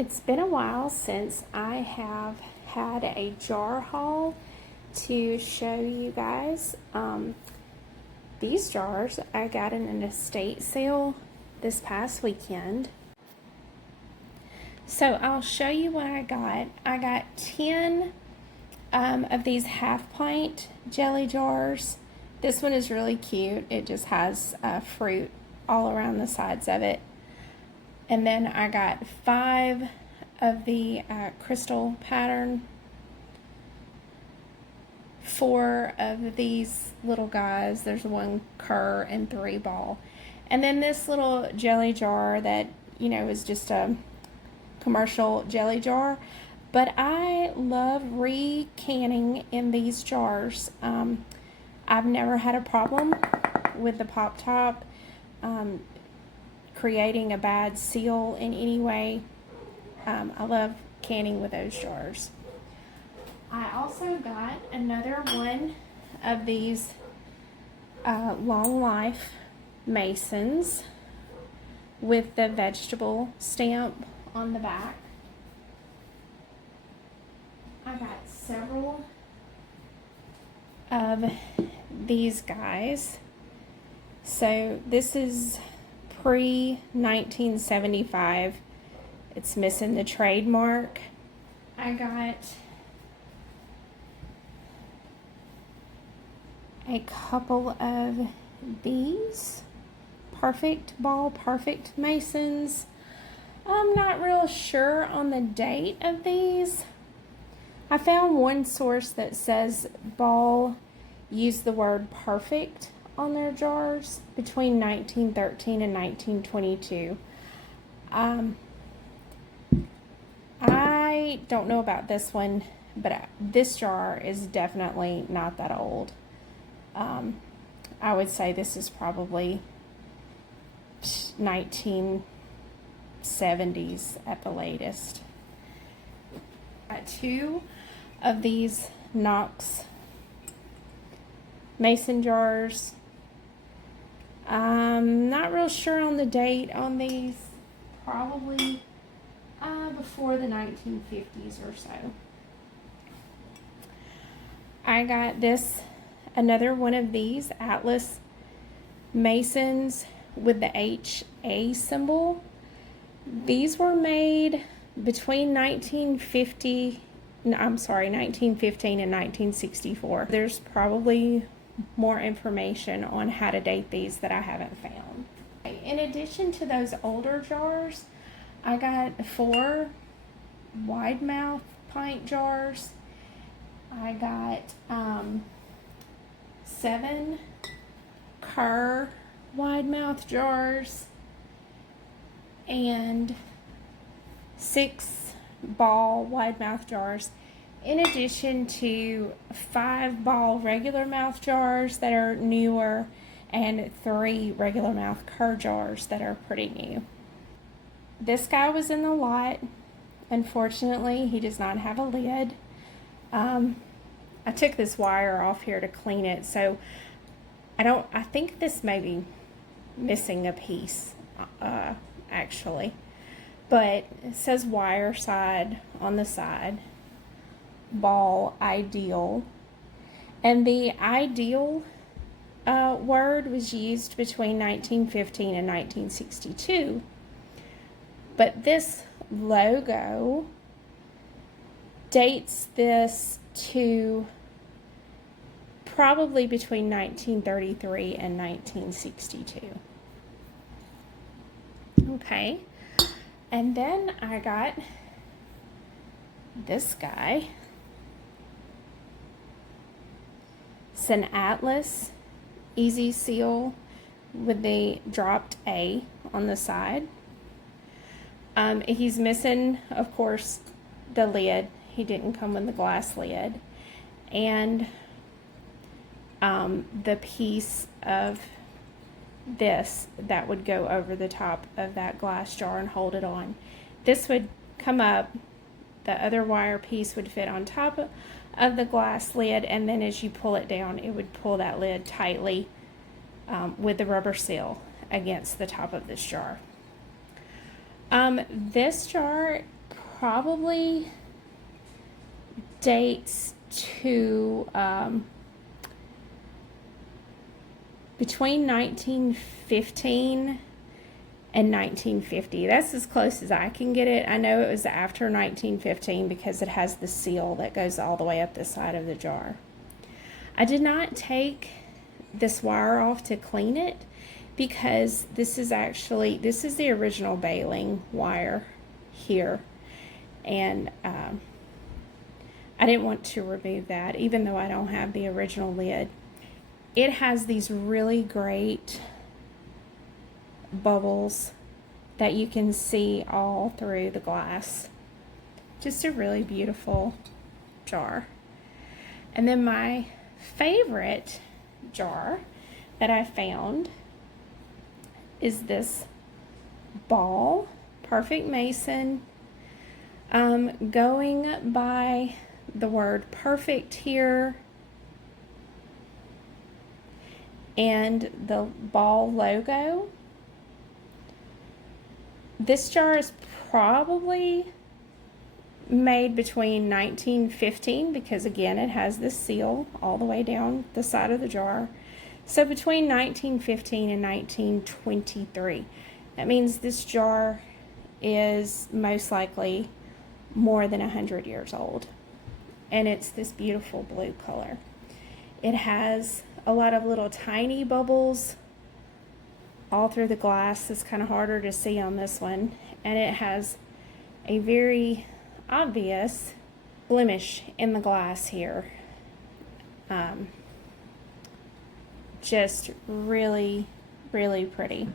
It's been a while since I have had a jar haul to show you guys. These jars I got in an estate sale this past weekend. So I'll show you what I got. I got 10 of these half pint jelly jars. This one is really cute. It just has fruit all around the sides of it. And then I got 5 of the crystal pattern, 4 of these little guys. There's 1 cur and 3 ball. And then this little jelly jar that, you know, is just a commercial jelly jar. But I love re-canning in these jars. I've never had a problem with the pop top creating a bad seal in any way. I love canning with those jars. I also got another one of these long life Masons with the vegetable stamp on the back. I got several of these guys. So this is pre-1975. It's missing the trademark. I got a couple of these perfect ball, perfect Masons. I'm not real sure on the date of these. I found one source that says Ball used the word perfect on their jars between 1913 and 1922. I don't know about this one, but this jar is definitely not that old. I would say this is probably 1970s at the latest. Got 2 of these Knox Mason jars. Not real sure on the date on these. Probably before the 1950s or so. I got another one of these Atlas Masons with the HA symbol. These were made between 1915 and 1964. There's probably more information on how to date these that I haven't found. In addition to those older jars, I got 4 wide mouth pint jars. I got 7 Kerr wide mouth jars and 6 ball wide mouth jars, in addition to 5 ball regular mouth jars that are newer and 3 regular mouth Kerr jars that are pretty new. This guy was in the lot. Unfortunately, he does not have a lid. I took this wire off here to clean it, so I think this may be missing a piece, actually. But it says wire side on the side. Ball ideal. And the ideal word was used between 1915 and 1962. But this logo dates this to probably between 1933 and 1962. Okay, and then I got this guy. It's an Atlas Easy Seal with the dropped A on the side. He's missing, of course, the lid. He didn't come with the glass lid. And the piece of this that would go over the top of that glass jar and hold it on. This would come up. The other wire piece would fit on top of the glass lid, and then as you pull it down, it would pull that lid tightly with the rubber seal against the top of this jar. This jar probably dates to between 1915 and 1950. That's as close as I can get it. I know it was after 1915 because it has the seal that goes all the way up the side of the jar. I did not take this wire off to clean it because this is the original baling wire here, and I didn't want to remove that even though I don't have the original lid. It has these really great bubbles that you can see all through the glass. Just a really beautiful jar. And then my favorite jar that I found is this Ball Perfect Mason. Going by the word perfect here and the Ball logo. This jar is probably made between 1915 because again it has this seal all the way down the side of the jar. So between 1915 and 1923. That means this jar is most likely more than 100 years old. And it's this beautiful blue color. It has a lot of little tiny bubbles all through the glass. It's kind of harder to see on this one. And it has a very obvious blemish in the glass here. Just really, really pretty.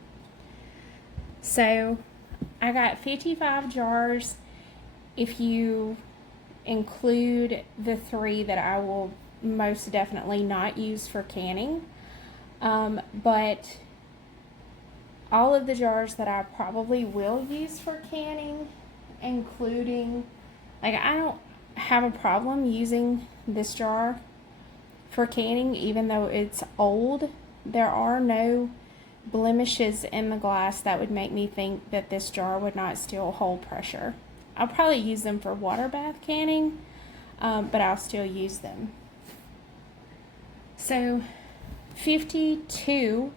So I got 55 jars. If you include the 3 that I will most definitely not use for canning, but all of the jars that I probably will use for canning, including, like, I don't have a problem using this jar for canning even though it's old. There are no blemishes in the glass that would make me think that this jar would not still hold pressure. I'll probably use them for water bath canning, but I'll still use them. So 52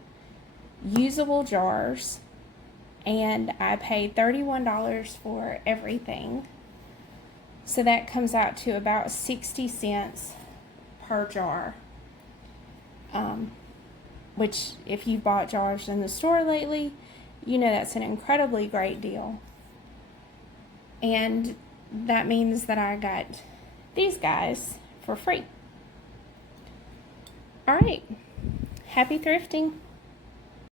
usable jars, and I paid $31 for everything. So that comes out to about 60 cents per jar. Which, if you bought jars in the store lately, you know that's an incredibly great deal. And that means that I got these guys for free. All right, happy thrifting.